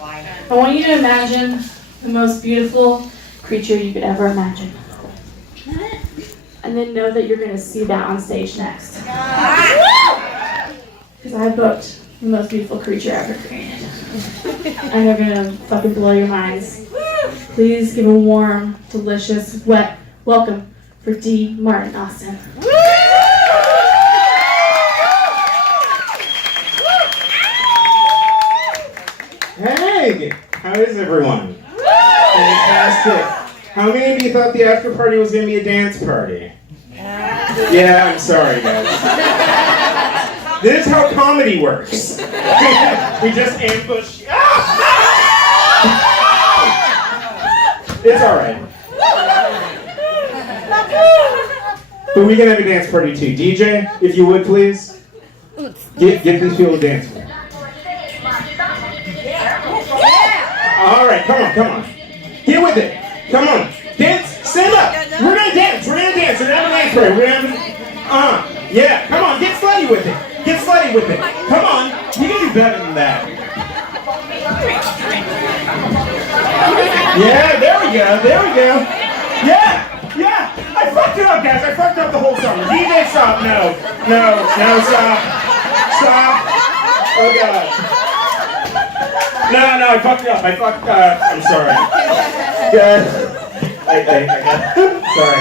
I want you to imagine the most beautiful creature you could ever imagine. And then know that you're going to see that on stage next. Because I booked the most beautiful creature ever created. And they're going to fucking blow your minds. Please give a warm, delicious, wet welcome for D. Martin Austin. Hey! How is everyone? Fantastic. How many of you thought the after party was going to be a dance party? Yeah, I'm sorry, guys. This is how comedy works. We just ambush. It's alright. But we can have a dance party too. DJ, if you would please. Get these people to dance. Alright, come on. Get with it. Come on. Dance. Stand up. We're gonna dance. We're gonna dance. We're gonna have a dance party. We're gonna have yeah. Come on. Get slutty with it. Get slutty with it. Come on. You can do better than that. Yeah, there we go. Yeah. I fucked it up, guys. I fucked up the whole song. DJ, stop. No, stop. Oh, God. No, I fucked it up. I'm sorry. Good. Sorry.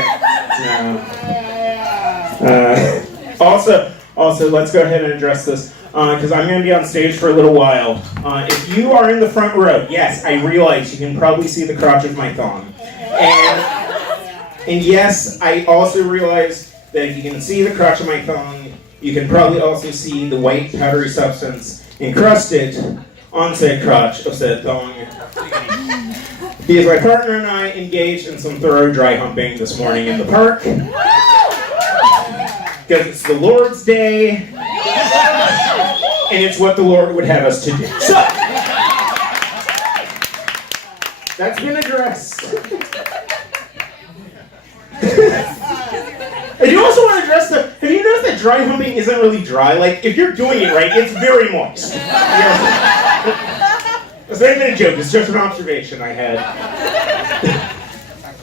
Also, let's go ahead and address this, because I'm going to be on stage for a little while. If you are in the front row, yes, I realize you can probably see the crotch of my thong. And yes, I also realize that if you can see the crotch of my thong, you can probably also see the white powdery substance encrusted on said crotch of said thong. Because my partner and I engaged in some thorough dry humping this morning in the park. Because it's the Lord's Day, and it's what the Lord would have us to do. So, that's been addressed. I do also want to address have you noticed that dry humping isn't really dry? Like, if you're doing it right, it's very moist. It's not even a joke, it's just an observation I had.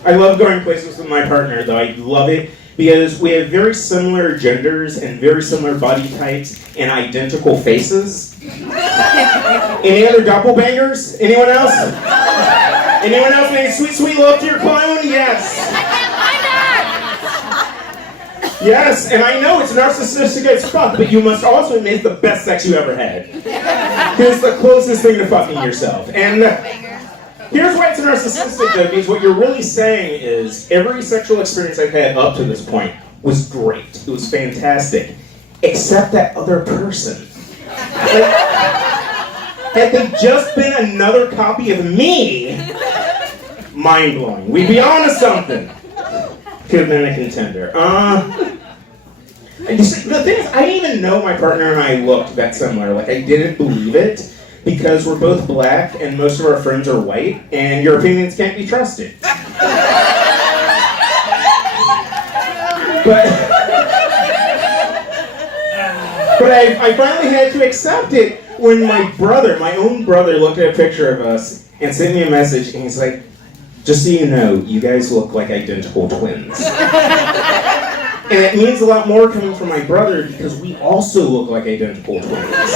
I love going places with my partner, though. I love it because we have very similar genders and very similar body types and identical faces. Any other doppelbangers? Anyone else? Anyone else make a sweet love to your clone? Yes. Yes, and I know it's narcissistic as fuck, but you must also admit it's the best sex you ever had. It's the closest thing to fucking yourself. And here's why it's narcissistic, though, because what you're really saying is every sexual experience I've had up to this point was great. It was fantastic. Except that other person. Like, had they just been another copy of me, mind-blowing. We'd be on to something. Could have been a contender. The thing is, I didn't even know my partner and I looked that similar. Like, I didn't believe it because we're both black and most of our friends are white, and your opinions can't be trusted. But I finally had to accept it when my own brother, looked at a picture of us and sent me a message, and he's like, "Just so you know, you guys look like identical twins." And it means a lot more coming from my brother because we also look like identical twins.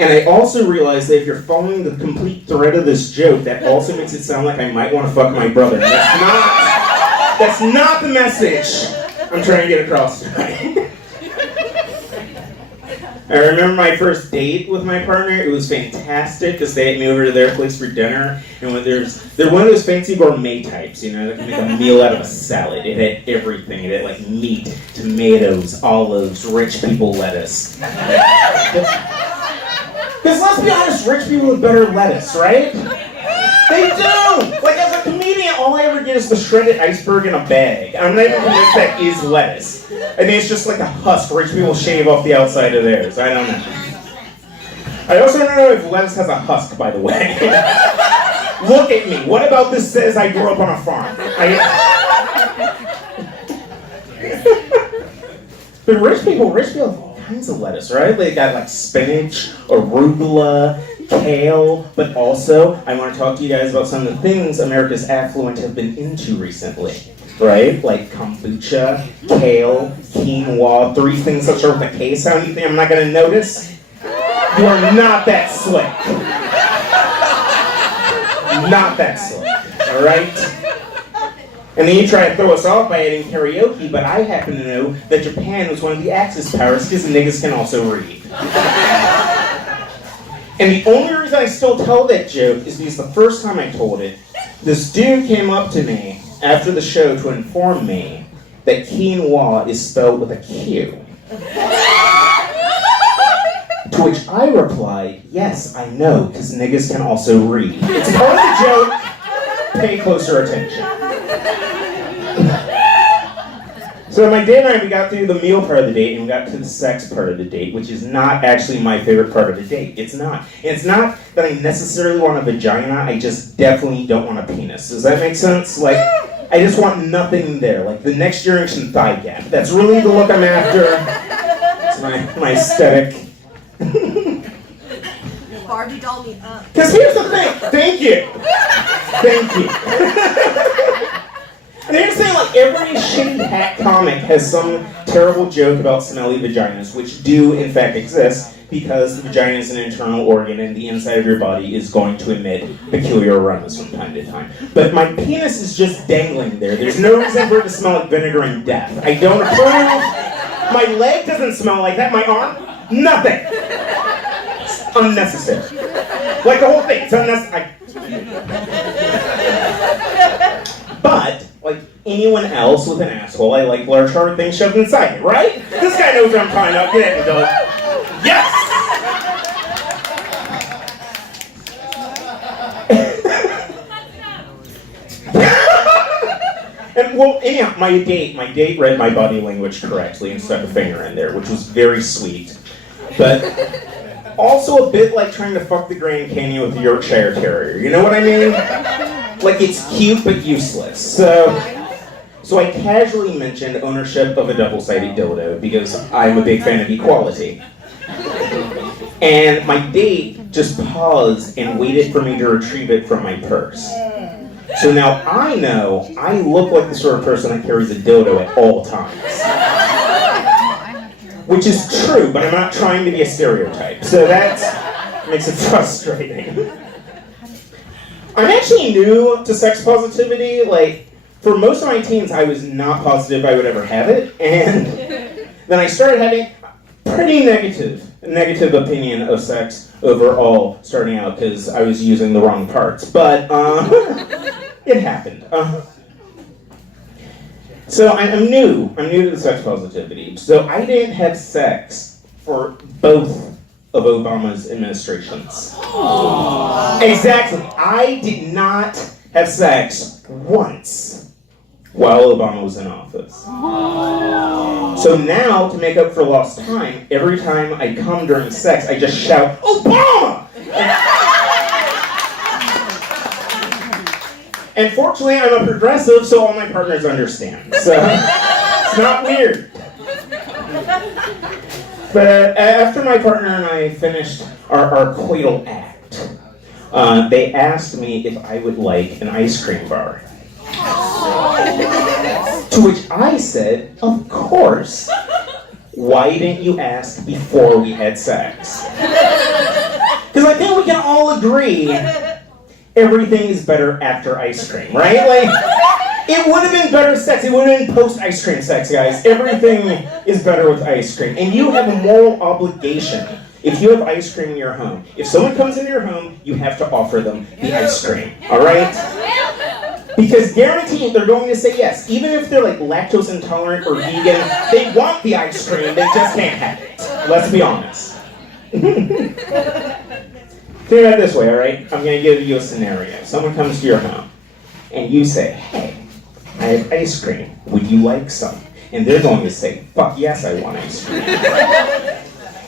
And I also realized that if you're following the complete thread of this joke, that also makes it sound like I might want to fuck my brother. That's not the message I'm trying to get across tonight. I remember my first date with my partner. It was fantastic because they had me over to their place for dinner. And when they're one of those fancy gourmet types, you know, that can make a meal out of a salad. It had everything. It had like meat, tomatoes, olives, rich people lettuce. Because let's be honest, rich people have better lettuce, right? They do! Like, as a comedian, all I ever get is the shredded iceberg in a bag. I'm not even convinced that is lettuce. I think it's just like a husk rich people shave off the outside of theirs. I don't know. I also don't know if lettuce has a husk, by the way. Look at me. What about this says I grew up on a farm? But rich people have all kinds of lettuce, right? They got like spinach, arugula, kale, but also I want to talk to you guys about some of the things America's affluent have been into recently, right? Like kombucha, kale, quinoa, 3 things that start with a K sound. You think I'm not going to notice? You are not that slick. Not that slick, all right? And then you try to throw us off by adding karaoke, but I happen to know that Japan was one of the Axis powers because niggas can also read. And the only reason I still tell that joke is because the first time I told it, this dude came up to me after the show to inform me that quinoa is spelled with a Q. To which I replied, yes, I know, because niggas can also read. It's part of the joke. Pay closer attention. So my date and I, we got through the meal part of the date, and we got to the sex part of the date, which is not actually my favorite part of the date. It's not. And it's not that I necessarily want a vagina, I just definitely don't want a penis. Does that make sense? Like, I just want nothing there. Like, the next generation thigh gap. That's really the look I'm after. It's my aesthetic. Barbie doll me up. Because here's the thing. Thank you. Thank you. And here's the thing, like, every shitty hat comic has some terrible joke about smelly vaginas, which do, in fact, exist, because the vagina is an internal organ and the inside of your body is going to emit peculiar aromas from time to time. But my penis is just dangling there. There's no reason for it to smell like vinegar and death. I don't approve. My leg doesn't smell like that. My arm, nothing. It's unnecessary. Like the whole thing, it's unnecessary. But, like anyone else with an asshole, I like large hard things shoved inside it, right? This guy knows what I'm talking about. Get it and go, yes! And well, anyhow, my date read my body language correctly and stuck a finger in there, which was very sweet. But also a bit like trying to fuck the Grand Canyon with a Yorkshire Terrier. You know what I mean? Like, it's cute but useless. So I casually mentioned ownership of a double-sided dildo because I'm a big fan of equality. And my date just paused and waited for me to retrieve it from my purse. So now I know I look like the sort of person that carries a dildo at all times. Which is true, but I'm not trying to be a stereotype. So that makes it frustrating. I'm actually new to sex positivity. Like, for most of my teens, I was not positive I would ever have it. And then I started having pretty negative opinion of sex overall starting out because I was using the wrong parts. But it happened. So I'm new to the sex positivity. So I didn't have sex for both of Obama's administrations. Aww. Exactly. I did not have sex once while Obama was in office. Aww. So now, to make up for lost time, every time I come during sex, I just shout, Obama! And fortunately, I'm a progressive, so all my partners understand. So it's not weird. But after my partner and I finished our coital act, they asked me if I would like an ice cream bar. To which I said, of course. Why didn't you ask before we had sex? Because I think we can all agree everything is better after ice cream, right? Like, it would have been better sex. It would have been post-ice cream sex, guys. Everything is better with ice cream. And you have a moral obligation. If you have ice cream in your home, if someone comes into your home, you have to offer them the ice cream, all right? Because guaranteed they're going to say yes. Even if they're like lactose intolerant or vegan, they want the ice cream, they just can't have it. Let's be honest. Think about it this way, all right? I'm going to give you a scenario. Someone comes to your home, and you say, hey, I have ice cream. Would you like some? And they're going to say, fuck yes, I want ice cream.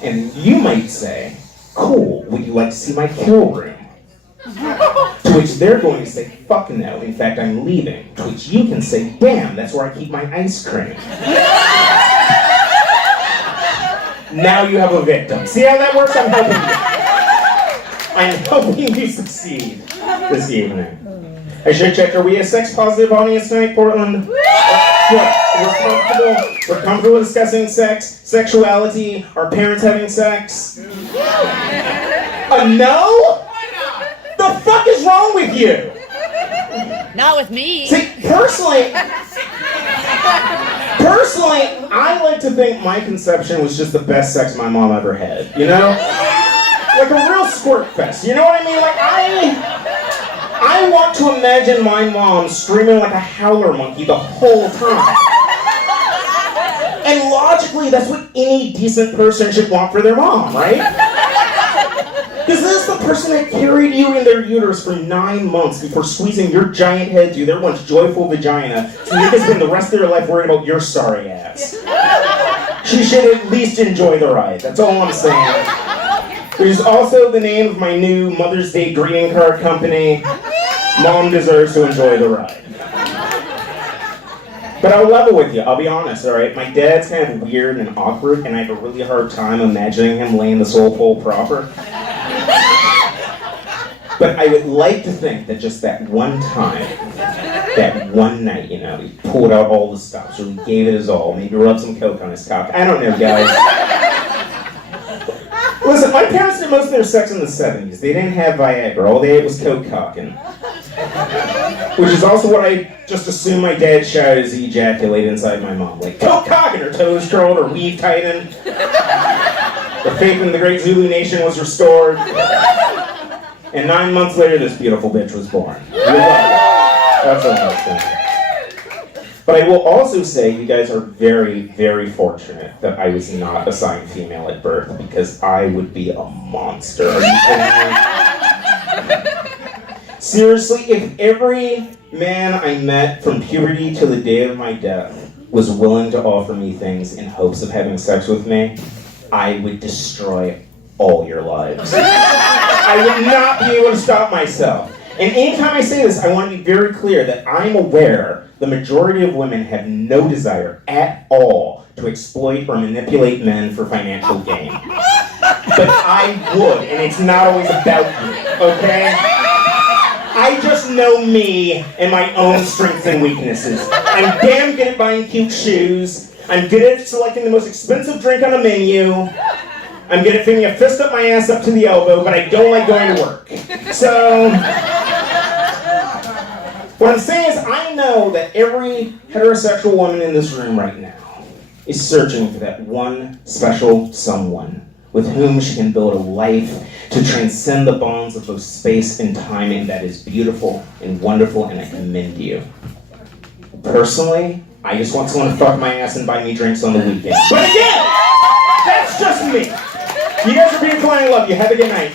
And you might say, cool, would you like to see my kill room? To which they're going to say, fuck no, in fact, I'm leaving. To which you can say, damn, that's where I keep my ice cream. Now you have a victim. See how that works? I'm helping you. I'm helping you succeed this evening. I should check, are we a sex-positive audience tonight, Portland? What? We're comfortable discussing sex, sexuality, our parents having sex? A no? The fuck is wrong with you? Not with me. See, personally, I like to think my conception was just the best sex my mom ever had, you know? Like a real squirt fest, you know what I mean? Like, I want to imagine my mom screaming like a howler monkey the whole time. And logically, that's what any decent person should want for their mom, right? Because this is the person that carried you in their uterus for 9 months before squeezing your giant head through their once joyful vagina, so you can spend the rest of their life worried about your sorry ass. She should at least enjoy the ride, that's all I'm saying. Which is also the name of my new Mother's Day greeting card company. Mom deserves to enjoy the ride. But I'll level with you, I'll be honest, alright? My dad's kind of weird and awkward, and I have a really hard time imagining him laying the soul pole proper. But I would like to think that just that one time, that one night, you know, he pulled out all the stops, or he gave it his all, maybe rubbed some coke on his cock. I don't know, guys. Listen, my parents did most of their sex in the 70s. They didn't have Viagra. All they had was coke cocking. Which is also what I just assume my dad shouted as he ejaculated inside my mom. Like, coke cocking, her toes curled, her weave tightened. The faith in the great Zulu nation was restored. And 9 months later, this beautiful bitch was born. You're welcome. That's what I'm saying. But I will also say you guys are very, very fortunate that I was not assigned female at birth, because I would be a monster. Are you kidding me? Seriously, if every man I met from puberty to the day of my death was willing to offer me things in hopes of having sex with me, I would destroy all your lives. I would not be able to stop myself. And anytime I say this, I want to be very clear that I'm aware the majority of women have no desire at all to exploit or manipulate men for financial gain. But I would, and it's not always about you, okay? I just know me and my own strengths and weaknesses. I'm damn good at buying cute shoes. I'm good at selecting the most expensive drink on the menu. I'm good at fitting a fist up my ass up to the elbow, but I don't like going to work. So, what I'm saying is I know that every heterosexual woman in this room right now is searching for that one special someone with whom she can build a life to transcend the bonds of both space and time, and that is beautiful and wonderful, and I commend you. Personally, I just want someone to fuck my ass and buy me drinks on the weekend. But again, that's just me. You guys are being cool, I love you. Have a good night.